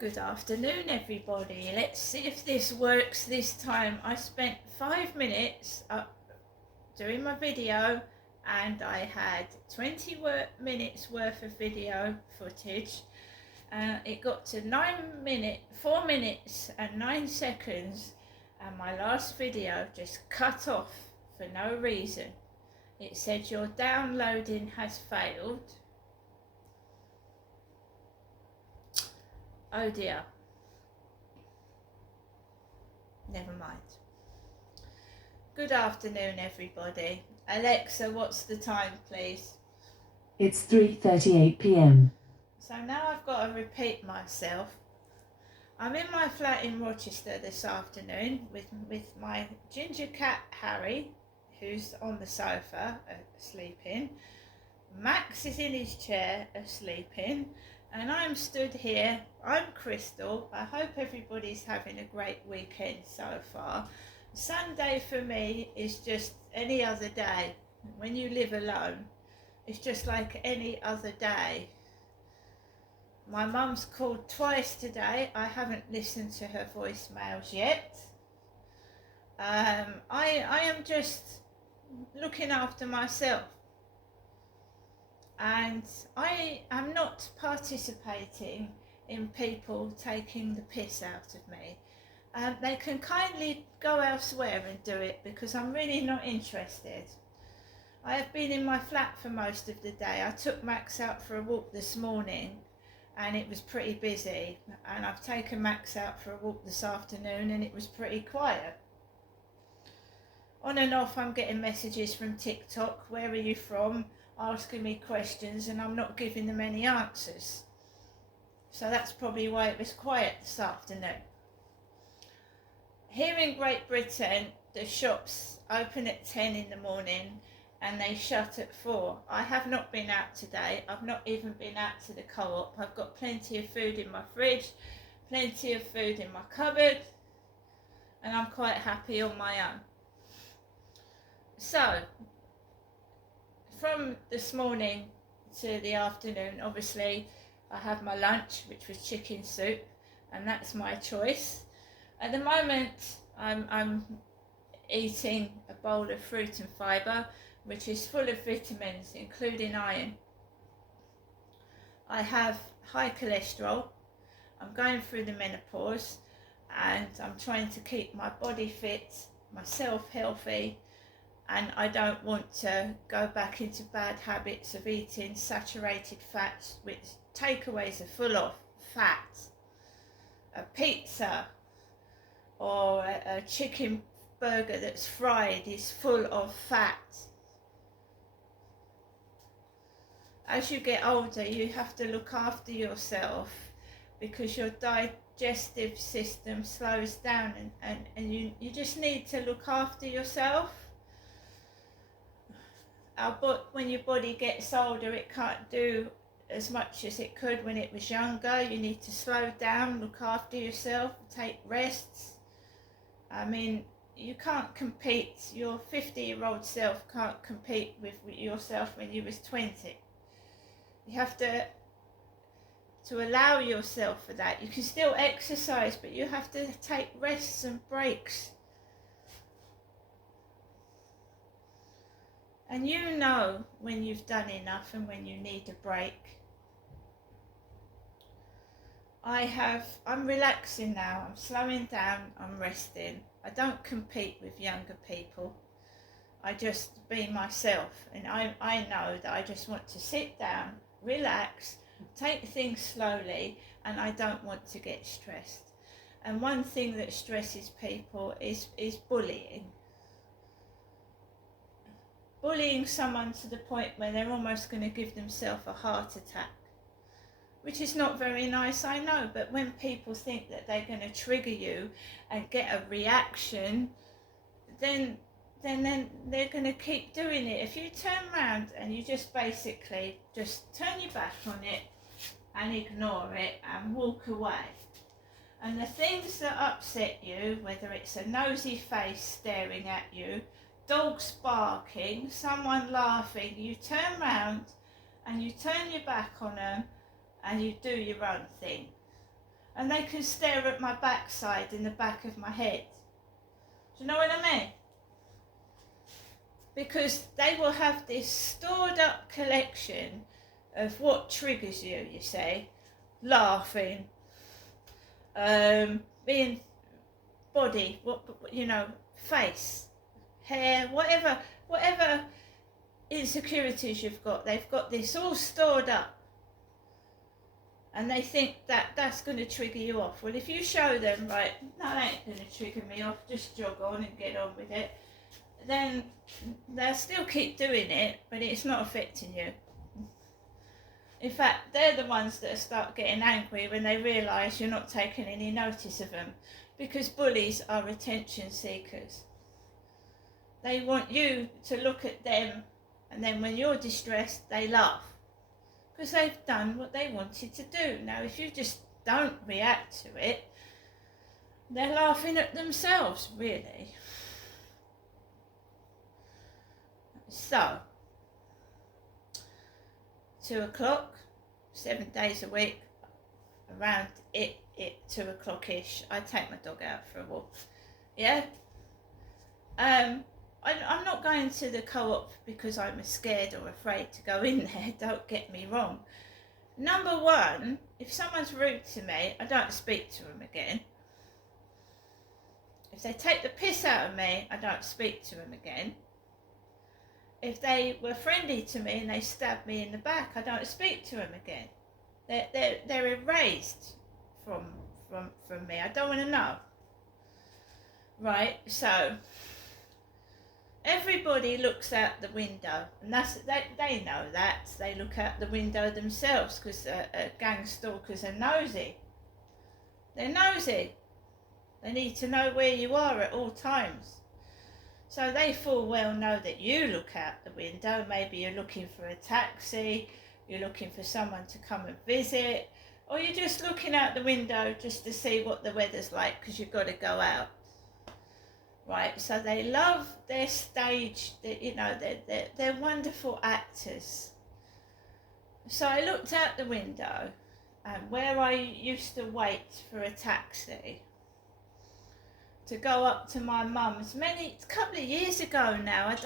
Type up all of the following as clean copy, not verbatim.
Good afternoon, everybody. Let's see if this works this time. I spent 5 minutes doing my video and I had 20 minutes worth of video footage. It got to 4 minutes and 9 seconds, and my last video just cut off for no reason. It said your downloading has failed. Oh dear. Never mind. Good afternoon, everybody. Alexa, what's the time, please? It's 3:38 p.m. So now I've got to repeat myself. I'm in my flat in Rochester this afternoon with my ginger cat Harry, who's on the sofa sleeping. Max is in his chair sleeping, and I'm stood here. I'm Crystal. I hope everybody's having a great weekend so far. Sunday for me is just any other day. When you live alone, it's just like any other day. My mum's called twice today. I haven't listened to her voicemails yet. I am just looking after myself. And I am not participating in people taking the piss out of me. They can kindly go elsewhere and do it, because I'm really not interested. I have been in my flat for most of the day. I took Max out for a walk this morning and it was pretty busy, and I've taken Max out for a walk this afternoon and it was pretty quiet. On and off I'm getting messages from TikTok, where are you from, asking me questions, and I'm not giving them any answers. So that's probably why it was quiet this afternoon. Here in Great Britain, the shops open at 10 in the morning and they shut at 4. I have not been out today. I've not even been out to the co-op. I've got plenty of food in my fridge, plenty of food in my cupboard, and I'm quite happy on my own. So, from this morning to the afternoon, obviously, I had my lunch, which was chicken soup, and that's my choice. At the moment, I'm eating a bowl of fruit and fibre, which is full of vitamins, including iron. I have high cholesterol. I'm going through the menopause, and I'm trying to keep my body fit, myself healthy, and I don't want to go back into bad habits of eating saturated fats, which takeaways are full of fat. A pizza or a chicken burger that's fried is full of fat. As you get older, you have to look after yourself, because your digestive system slows down, and you just need to look after yourself. When your body gets older, it can't do as much as it could when it was younger. You need to slow down, look after yourself, take rests. I mean, you can't compete. Your 50-year-old self can't compete with yourself when you was 20. You have to allow yourself for that. You can still exercise, but you have to take rests and breaks. And you know when you've done enough and when you need a break. I'm relaxing now, I'm slowing down, I'm resting. I don't compete with younger people. I just be myself, and I know that I just want to sit down, relax, take things slowly, and I don't want to get stressed. And one thing that stresses people is bullying. Bullying someone to the point where they're almost going to give themselves a heart attack, which is not very nice, I know, but when people think that they're going to trigger you and get a reaction, then they're going to keep doing it. If you turn around and you just basically just turn your back on it and ignore it and walk away, and the things that upset you, whether it's a nosy face staring at you, dogs barking, someone laughing, you turn round and you turn your back on them and you do your own thing. and they can stare at my backside and the back of my head. Do you know what I mean? Because they will have this stored up collection of what triggers you, you see. Laughing, being body, face, hair, whatever insecurities you've got, they've got this all stored up. And they think that that's going to trigger you off. Well, if you show them, right, no, that ain't going to trigger me off, just jog on and get on with it, then they'll still keep doing it, but it's not affecting you. In fact, they're the ones that start getting angry when they realise you're not taking any notice of them, because bullies are attention seekers. They want you to look at them, and then when you're distressed, they laugh. Because they've done what they wanted to do. Now, if you just don't react to it, they're laughing at themselves, really. So, 2 o'clock, 7 days a week, around 2 o'clock-ish, I take my dog out for a walk. Yeah? I'm not going to the co-op because I'm scared or afraid to go in there, don't get me wrong. Number one, if someone's rude to me, I don't speak to them again. If they take the piss out of me, I don't speak to them again. If they were friendly to me and they stabbed me in the back, I don't speak to them again. They're erased from me. I don't want to know. Right, so everybody looks out the window, and they know that. They look out the window themselves because gang stalkers are nosy. They're nosy. They need to know where you are at all times. So they full well know that you look out the window. Maybe you're looking for a taxi, you're looking for someone to come and visit, or you're just looking out the window just to see what the weather's like because you've got to go out. Right, so they love their stage, they're wonderful actors. So I looked out the window, and where I used to wait for a taxi to go up to my mum's, a couple of years ago now,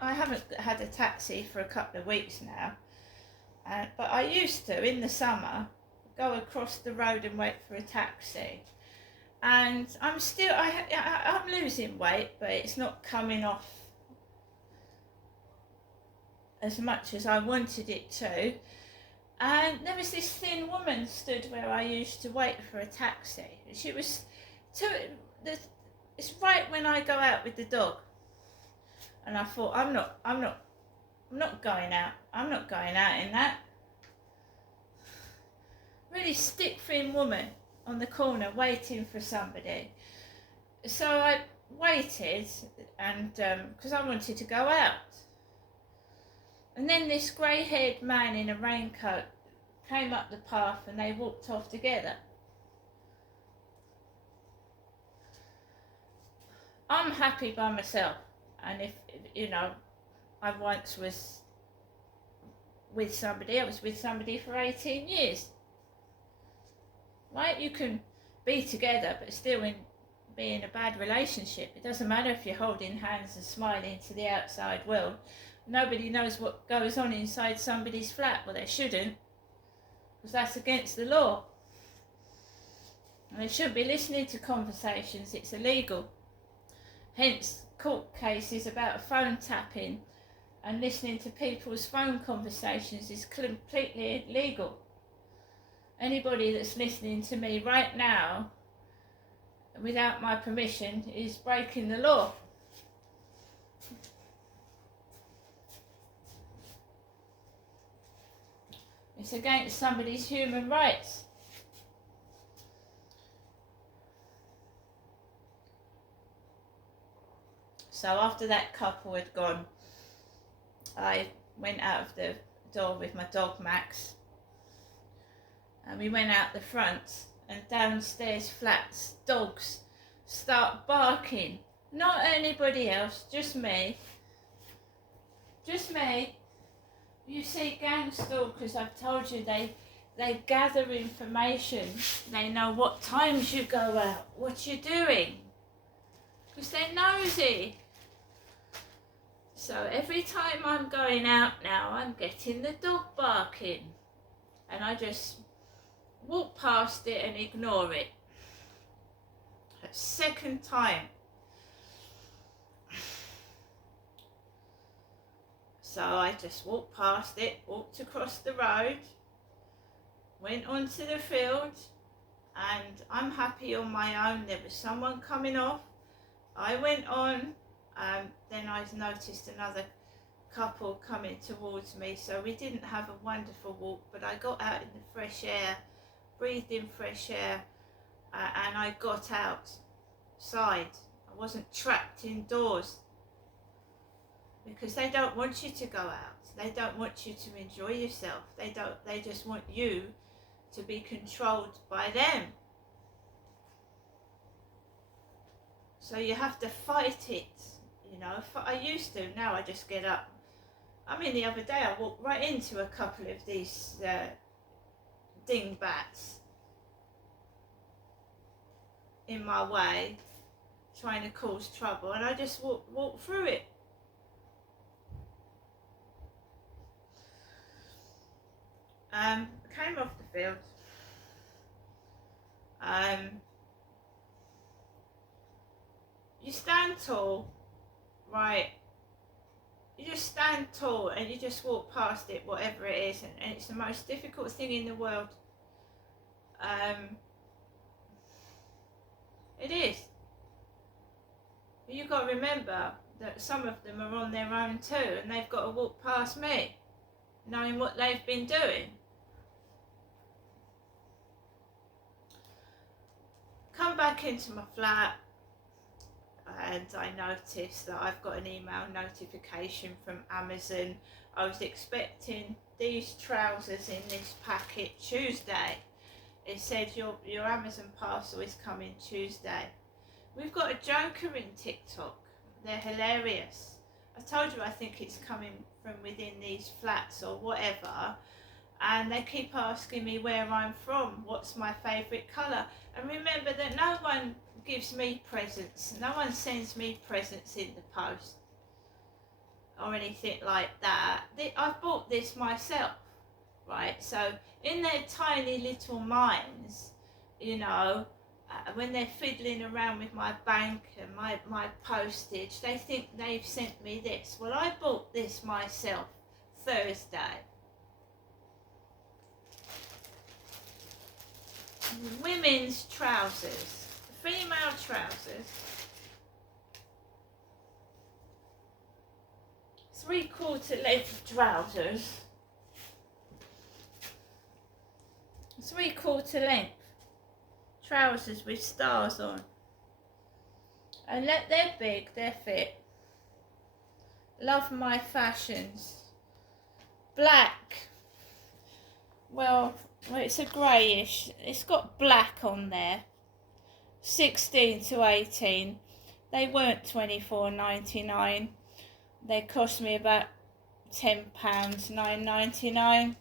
I haven't had a taxi for a couple of weeks now, but I used to, in the summer, go across the road and wait for a taxi. And I'm losing weight, but it's not coming off as much as I wanted it to. And there was this thin woman stood where I used to wait for a taxi. She was it's right when I go out with the dog. And I thought, I'm not going out. I'm not going out in that. Really stick thin woman on the corner waiting for somebody. So I waited, and because I wanted to go out. And then this grey-haired man in a raincoat came up the path and they walked off together. I'm happy by myself, and if I once was with somebody, I was with somebody for 18 years. Right, you can be together but still be in a bad relationship. It doesn't matter if you're holding hands and smiling to the outside world. Nobody knows what goes on inside somebody's flat. Well, they shouldn't, because that's against the law. And they shouldn't be listening to conversations. It's illegal. Hence, court cases about phone tapping and listening to people's phone conversations is completely illegal. Anybody that's listening to me right now without my permission is breaking the law. It's against somebody's human rights. So after that couple had gone, I went out of the door with my dog Max. And we went out the front, and downstairs flats, dogs start barking. Not anybody else, just me. Just me. You see gang stalkers, I've told you, they They gather information. They know what times you go out, what you're doing, because they're nosy. So every time I'm going out now, I'm getting the dog barking, and I just walk past it and ignore it. A second time. So I just walked past it, walked across the road, went onto the field, and I'm happy on my own. There was someone coming off. I went on, then I noticed another couple coming towards me, so we didn't have a wonderful walk, but I got out in the fresh air, breathed in fresh air, and I got outside. I wasn't trapped indoors, because they don't want you to go out. They don't want you to enjoy yourself. They just want you to be controlled by them. So you have to fight it, you know. I used to, now I just get up. I mean, the other day I walked right into a couple of these dingbats in my way, trying to cause trouble, and I just walked through it. Came off the field. You stand tall, right? You just stand tall and you just walk past it, whatever it is, and it's the most difficult thing in the world. It is. But you've got to remember that some of them are on their own too, and they've got to walk past me, knowing what they've been doing. Come back into my flat, and I noticed that I've got an email notification from Amazon. I was expecting these trousers in this packet Tuesday. It said your Amazon parcel is coming Tuesday. We've got a joker in TikTok. They're hilarious. I told you I think it's coming from within these flats or whatever, and they keep asking me where I'm from, what's my favourite colour. And remember that no one gives me presents, no one sends me presents in the post or anything like that. I've bought this myself, right? So in their tiny little minds, you know, when they're fiddling around with my bank and my postage, they think they've sent me this. Well, I bought this myself Thursday. Women's trousers, female trousers, 3/4 length trousers, 3/4 length trousers with stars on, and they're big, they're fit. Love my fashions. Black, well it's a greyish, it's got black on there. 16 to 18. They weren't $24.99. They cost me about £10, $9.99.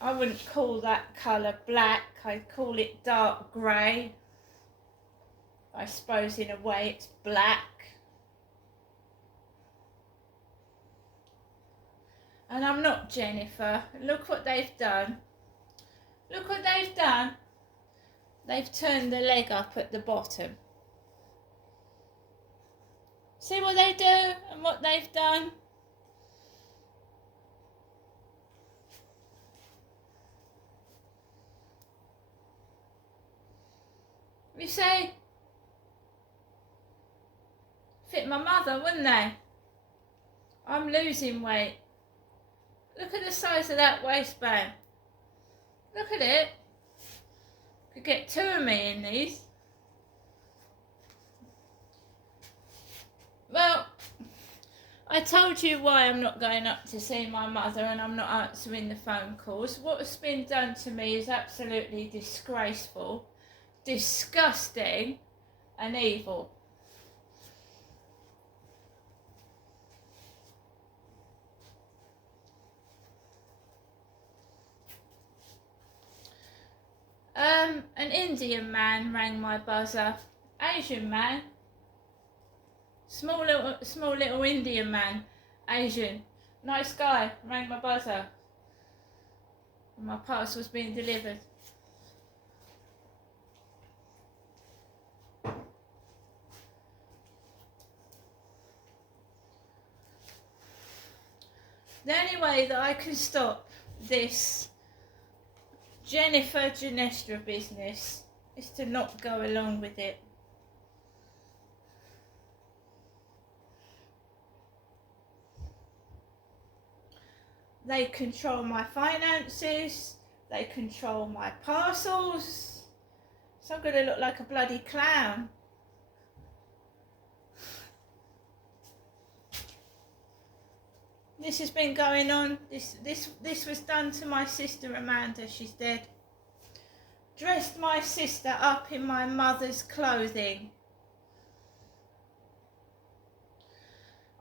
I wouldn't call that colour black, I'd call it dark grey. I suppose in a way it's black. And I'm not Jennifer. Look what they've done. Look what they've done. They've turned the leg up at the bottom. See what they do and what they've done? You see? Fit my mother, wouldn't they? I'm losing weight. Look at the size of that waistband. Look at it. Could get 2 of me in these. Well, I told you why I'm not going up to see my mother and I'm not answering the phone calls. What's been done to me is absolutely disgraceful, disgusting and evil. An Indian man rang my buzzer. Asian man. Small little Indian man. Asian. Nice guy. Rang my buzzer. My parcel was being delivered. The only way that I can stop this Jennifer Ginestra business is to not go along with it. They control my finances, they control my parcels, so I'm going to look like a bloody clown. This has been going on, this was done to my sister Amanda, she's dead. Dressed my sister up in my mother's clothing.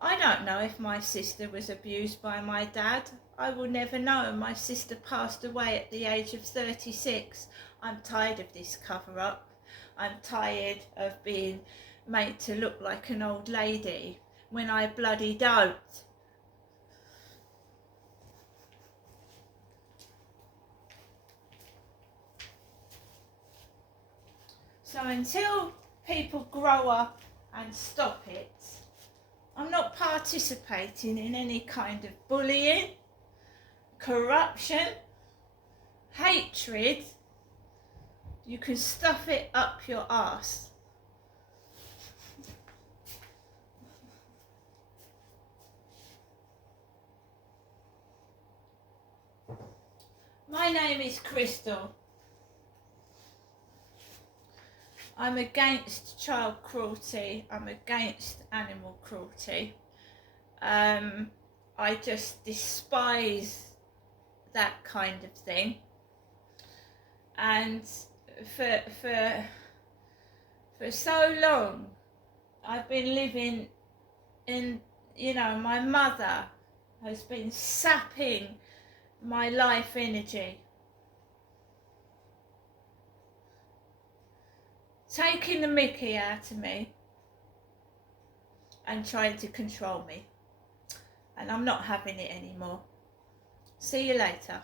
I don't know if my sister was abused by my dad. I will never know. My sister passed away at the age of 36. I'm tired of this cover up. I'm tired of being made to look like an old lady when I bloody don't. So until people grow up and stop it, I'm not participating in any kind of bullying, corruption, hatred. You can stuff it up your arse. My name is Crystal. I'm against child cruelty. I'm against animal cruelty. I just despise that kind of thing. And for so long, I've been living in, my mother has been sapping my life energy. Taking the mickey out of me and trying to control me. And I'm not having it anymore. See you later.